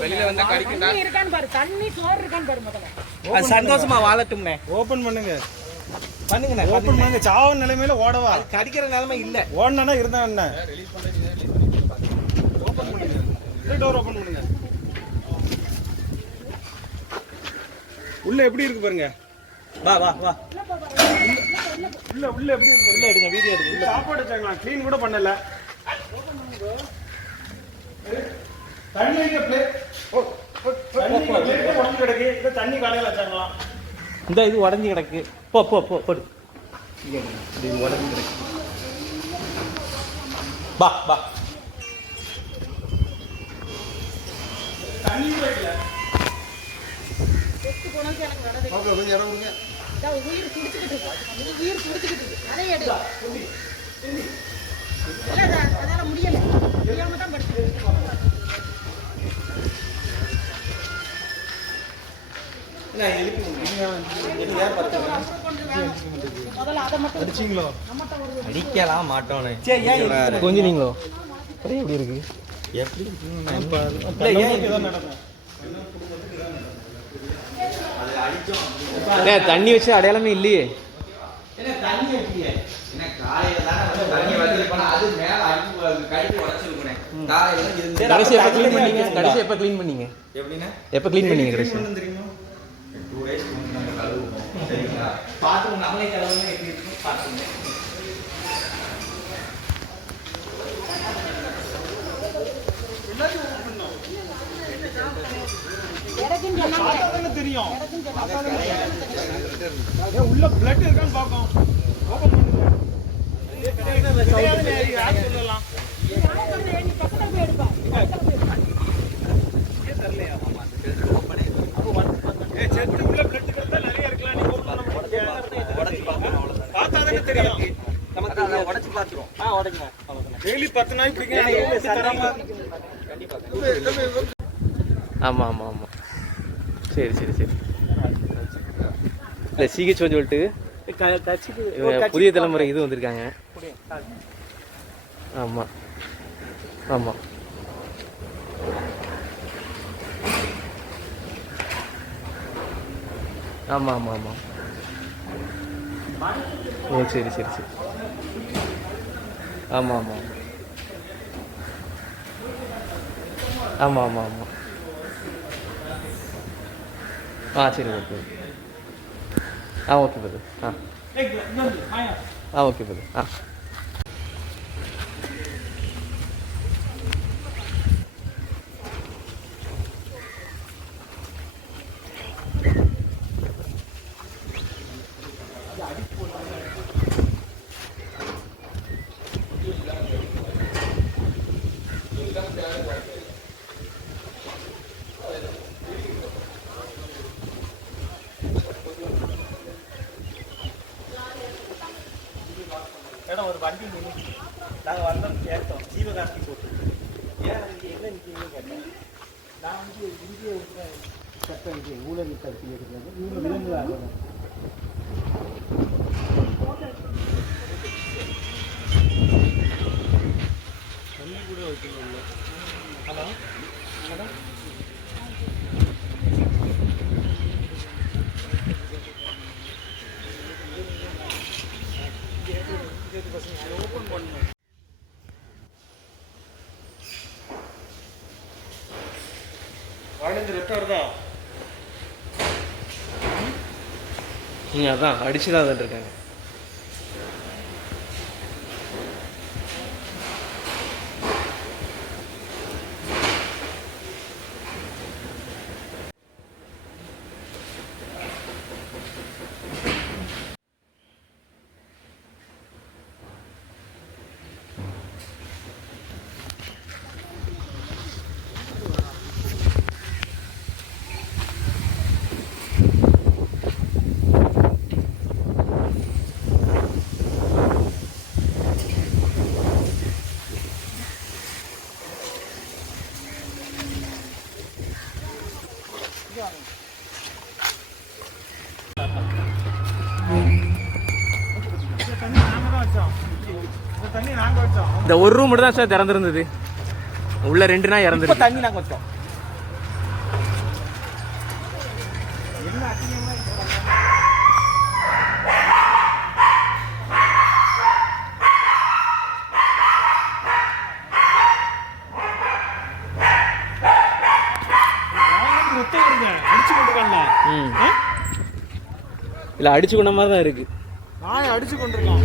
வெளியில வந்தா கடிக்கும்டா. தண்ணி இருக்கான்னு பாரு, தண்ணி சோறு இருக்கான்னு பாரு முதல்ல. அது சந்தோஷமா வாழட்டும்னே. ஓபன் பண்ணுங்க. பண்ணுங்கண்ணே. ஓபன் பண்ணுங்க. சாவு நிலைமையில ஓடவா? கடிக்கிற நிலைமை இல்ல. ஓடனா இருந்தா என்ன? ஓபன் பண்ணுங்க. டோர் ஓபன் பண்ணுங்க. உள்ள எப்படி இருக்கு பாருங்க. வா வா வா. உள்ள எப்படி இருக்கு? உள்ள எடுங்க, வீடியோ எடுங்க. சாப்பாடு வச்சாங்களா? க்ளீன் கூட பண்ணல. தண்ணி வைக்க பிளேட். தண்ணி பிளேட் உடைஞ்சு கிடக்கு. இந்த தண்ணி காலையில வச்சாங்களா? இந்த இது உடஞ்சி கிடக்கு. போ போ போ போடு. இது உடஞ்சி கிடக்கு. பா பா. தண்ணி வைக்கல. செத்து போனது எனக்கு நடந்து. ஓகே, கொஞ்சம் இடம் கொடுங்க. இதா உயிர் துடிச்சிட்டு இருக்கு. உயிர் துடிச்சிட்டு இருக்கு. அதை எடு. இல்ல அதால முடியல. முடியாம தான் படுத்து. நான் எழுப்பி நீங்க யார் பார்த்துங்க. முதல்ல அதை மட்டும் அடிச்சீங்களோ? அடிக்கலாம் மாட்டோன்னு. சரி ஏன் கொஞ்சம் நீங்களோ அப்படியே எப்படி இருக்கு? எப்படி தண்ணி வச்சு அடையாளமே இல்லையே. தண்ணி எப்படியே கடைசி எப்ப க்ளீன் பண்ணீங்க? கடைசி எப்ப க்ளீன் பண்ணீங்க? எப்படின்னா எப்ப க்ளீன் பண்ணீங்க கடைசி? தெரியுமா? 2 days முன்னாடி நாங்க கழுவுவோம். சரிங்களா? பாத்துங்க, நம்மளே கழுவுனா எப்படி இருக்கும் பாத்துங்க. தெரியும். உள்ள பிளட் இருக்கான்னு பாப்போம். ஓபன் பண்ணுங்க. சொல்லலாம். செத்து உள்ள பிளட் கிடந்தா நிறைய இருக்கலாம். நீங்க ஓபன் பண்ண பார்த்தாதானே தெரியும். நமக்கு அதை உடைச்சு பாத்துறோம். உடைங்க. டெய்லி 10 நாள் பிடிங்க. ஆமா ஆமா ஆமா. சரி சரி சரி. இல்லை சிகிச்சை சொல்லிட்டு புதிய தலைமுறை இது வந்திருக்காங்க. ஆமாம் ஆமாம். ஆமாம் ஆமாம் ஆமாம். ஓ சரி சரி சரி. ஆமாம் ஆமாம் ஆமாம் ஆமாம் ஆமாம். சரி okay. Okay brother. Okay brother. இடம் ஒரு வண்டி நின்று நாங்கள் வந்தோம் கேட்டோம். ஜீவகாந்தி போட்டு ஏன் எங்கே நிற்கிறீங்கன்னு கேட்டேன். நான் வந்து இந்திய சட்டம் ஊழல் கருத்து இருக்கிறது. இவங்க விலங்குகள் தண்ணி கூட வைக்கணும். Hello hello. ஓபன் பண்ணணும். வாழந்து ரெட்டா வருதா? அதான் அடிச்சு தான் இருக்காங்க. வச்சோம். இந்த தண்ணி நாங்க வச்சோம். இந்த ஒரு ரூம் மட்டும் தான் சார் திறந்துருந்தது. உள்ள 2 நாய் இப்போ இறந்துருக்கு. தண்ணி நாங்கள் வச்சோம். என்ன அசிங்கமா இருக்கு. ரத்தம் வருங்க. அடிச்சு கொண்டிருக்கான்ல. இல்லை அடிச்சு கொண்ட மாதிரி தான் இருக்கு. நாயை அடிச்சு கொண்டிருக்கான்.